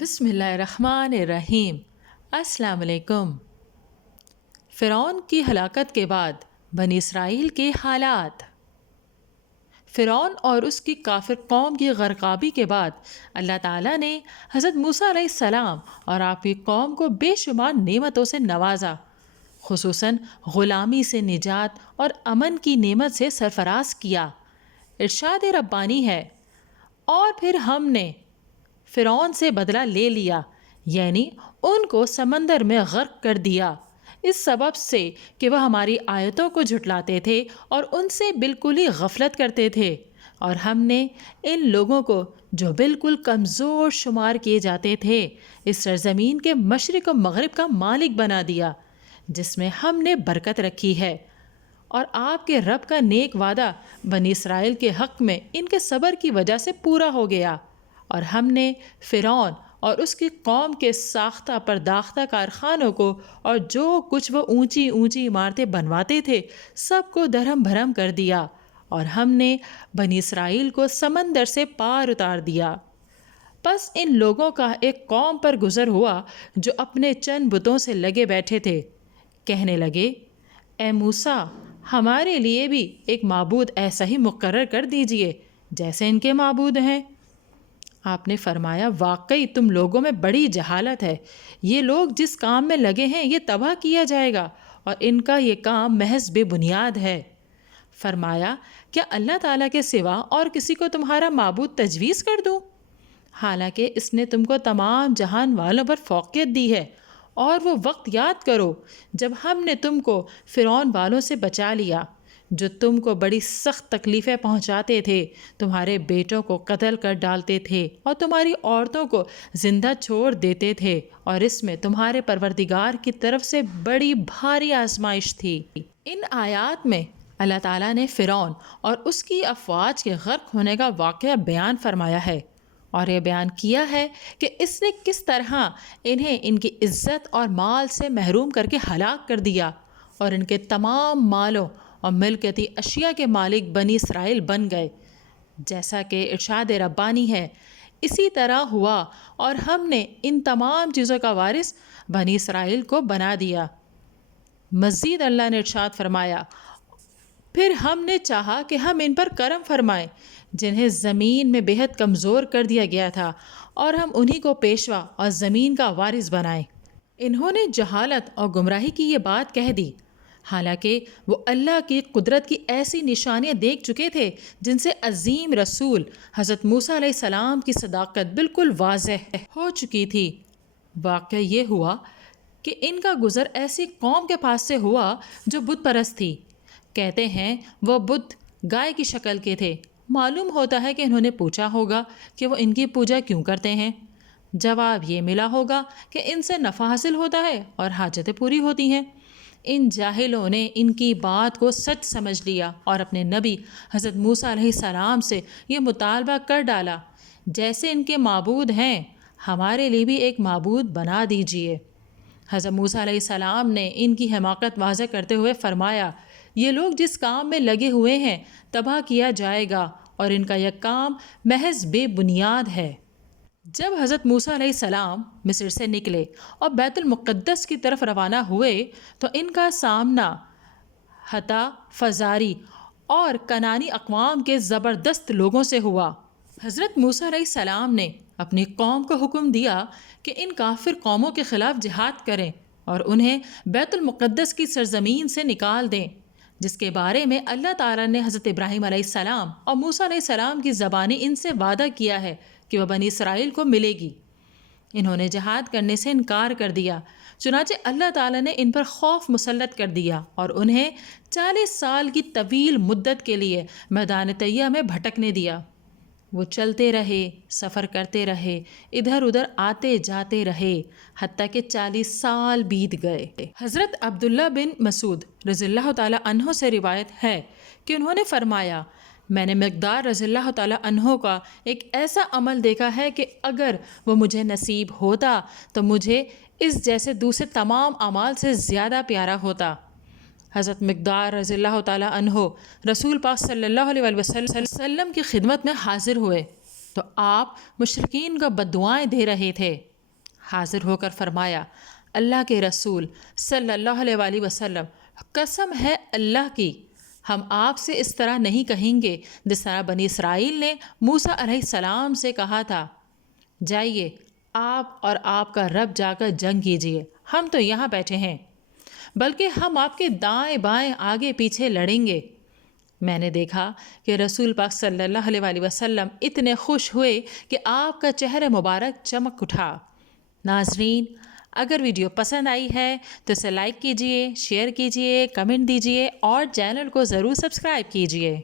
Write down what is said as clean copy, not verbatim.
بسم اللہ الرحمن الرحیم۔ السلام علیکم۔ فرعون کی ہلاکت کے بعد بنی اسرائیل کے حالات۔ فرعون اور اس کی کافر قوم کی غرقابی کے بعد اللہ تعالیٰ نے حضرت موسیٰ علیہ السلام اور آپ کی قوم کو بے شمار نعمتوں سے نوازا، خصوصاً غلامی سے نجات اور امن کی نعمت سے سرفراز کیا۔ ارشاد ربانی ہے، اور پھر ہم نے فرعون سے بدلہ لے لیا، یعنی ان کو سمندر میں غرق کر دیا، اس سبب سے کہ وہ ہماری آیتوں کو جھٹلاتے تھے اور ان سے بالکل ہی غفلت کرتے تھے۔ اور ہم نے ان لوگوں کو جو بالکل کمزور شمار کیے جاتے تھے اس سرزمین کے مشرق و مغرب کا مالک بنا دیا، جس میں ہم نے برکت رکھی ہے۔ اور آپ کے رب کا نیک وعدہ بنی اسرائیل کے حق میں ان کے صبر کی وجہ سے پورا ہو گیا، اور ہم نے فرعون اور اس کی قوم کے ساختہ پرداختہ کارخانوں کو اور جو کچھ وہ اونچی اونچی عمارتیں بنواتے تھے سب کو درہم بھرم کر دیا، اور ہم نے بنی اسرائیل کو سمندر سے پار اتار دیا۔ پس ان لوگوں کا ایک قوم پر گزر ہوا جو اپنے چند بتوں سے لگے بیٹھے تھے، کہنے لگے، اے موسیٰ، ہمارے لیے بھی ایک معبود ایسا ہی مقرر کر دیجئے جیسے ان کے معبود ہیں۔ آپ نے فرمایا، واقعی تم لوگوں میں بڑی جہالت ہے، یہ لوگ جس کام میں لگے ہیں یہ تباہ کیا جائے گا، اور ان کا یہ کام محض بے بنیاد ہے۔ فرمایا، کیا اللہ تعالیٰ کے سوا اور کسی کو تمہارا معبود تجویز کر دوں؟ حالانکہ اس نے تم کو تمام جہان والوں پر فوقیت دی ہے، اور وہ وقت یاد کرو جب ہم نے تم کو فرعون والوں سے بچا لیا، جو تم کو بڑی سخت تکلیفیں پہنچاتے تھے، تمہارے بیٹوں کو قتل کر ڈالتے تھے اور تمہاری عورتوں کو زندہ چھوڑ دیتے تھے، اور اس میں تمہارے پروردگار کی طرف سے بڑی بھاری آزمائش تھی۔ ان آیات میں اللہ تعالیٰ نے فرعون اور اس کی افواج کے غرق ہونے کا واقعہ بیان فرمایا ہے، اور یہ بیان کیا ہے کہ اس نے کس طرح انہیں ان کی عزت اور مال سے محروم کر کے ہلاک کر دیا، اور ان کے تمام مالوں اور ملکیتی اشیاء کے مالک بنی اسرائیل بن گئے، جیسا کہ ارشاد ربانی ہے، اسی طرح ہوا، اور ہم نے ان تمام چیزوں کا وارث بنی اسرائیل کو بنا دیا۔ مزید اللہ نے ارشاد فرمایا، پھر ہم نے چاہا کہ ہم ان پر کرم فرمائیں جنہیں زمین میں بے حد کمزور کر دیا گیا تھا، اور ہم انہی کو پیشوا اور زمین کا وارث بنائیں۔ انہوں نے جہالت اور گمراہی کی یہ بات کہہ دی، حالانکہ وہ اللہ کی قدرت کی ایسی نشانیاں دیکھ چکے تھے جن سے عظیم رسول حضرت موسیٰ علیہ السلام کی صداقت بالکل واضح ہو چکی تھی۔ واقعہ یہ ہوا کہ ان کا گزر ایسی قوم کے پاس سے ہوا جو بت پرست تھی۔ کہتے ہیں وہ بت گائے کی شکل کے تھے۔ معلوم ہوتا ہے کہ انہوں نے پوچھا ہوگا کہ وہ ان کی پوجا کیوں کرتے ہیں۔ جواب یہ ملا ہوگا کہ ان سے نفع حاصل ہوتا ہے اور حاجتیں پوری ہوتی ہیں۔ ان جاہلوں نے ان کی بات کو سچ سمجھ لیا اور اپنے نبی حضرت موسیٰ علیہ السلام سے یہ مطالبہ کر ڈالا، جیسے ان کے معبود ہیں ہمارے لیے بھی ایک معبود بنا دیجئے۔ حضرت موسیٰ علیہ السلام نے ان کی حماقت واضح کرتے ہوئے فرمایا، یہ لوگ جس کام میں لگے ہوئے ہیں تباہ کیا جائے گا، اور ان کا یہ کام محض بے بنیاد ہے۔ جب حضرت موسیٰ علیہ السلام مصر سے نکلے اور بیت المقدس کی طرف روانہ ہوئے تو ان کا سامنا حتی، فزاری اور کنانی اقوام کے زبردست لوگوں سے ہوا۔ حضرت موسیٰ علیہ السلام نے اپنی قوم کو حکم دیا کہ ان کافر قوموں کے خلاف جہاد کریں اور انہیں بیت المقدس کی سرزمین سے نکال دیں، جس کے بارے میں اللہ تعالیٰ نے حضرت ابراہیم علیہ السلام اور موسیٰ علیہ السلام کی زبانی ان سے وعدہ کیا ہے کہ وہ بنی اسرائیل کو ملے گی۔ انہوں نے جہاد کرنے سے انکار کر دیا، چنانچہ اللہ تعالیٰ نے ان پر خوف مسلط کر دیا اور انہیں 40 سال کی طویل مدت کے لیے میدان طیہ میں بھٹکنے دیا۔ وہ چلتے رہے، سفر کرتے رہے، ادھر ادھر آتے جاتے رہے، حتیٰ کہ 40 سال بیت گئے۔ حضرت عبداللہ بن مسعود رضی اللہ تعالیٰ عنہ سے روایت ہے کہ انہوں نے فرمایا، میں نے مقدار رضی اللہ تعالیٰ عنہ کا ایک ایسا عمل دیکھا ہے کہ اگر وہ مجھے نصیب ہوتا تو مجھے اس جیسے دوسرے تمام اعمال سے زیادہ پیارا ہوتا۔ حضرت مقدار رضی اللہ تعالیٰ عنہ رسول پاک صلی اللہ علیہ وسلم کی خدمت میں حاضر ہوئے تو آپ مشرکین کو بددعائیں دے رہے تھے۔ حاضر ہو کر فرمایا، اللہ کے رسول صلی اللہ علیہ وآلہ وسلم، قسم ہے اللہ کی، ہم آپ سے اس طرح نہیں کہیں گے جس طرح بنی اسرائیل نے موسیٰ علیہ السلام سے کہا تھا، جائیے آپ اور آپ کا رب جا کر جنگ کیجیے، ہم تو یہاں بیٹھے ہیں، بلکہ ہم آپ کے دائیں بائیں آگے پیچھے لڑیں گے۔ میں نے دیکھا کہ رسول پاک صلی اللہ علیہ وآلہ وسلم اتنے خوش ہوئے کہ آپ کا چہرہ مبارک چمک اٹھا۔ ناظرین، اگر ویڈیو پسند آئی ہے تو اسے لائک کیجئے، شیئر کیجئے، کمنٹ دیجئے اور چینل کو ضرور سبسکرائب کیجئے۔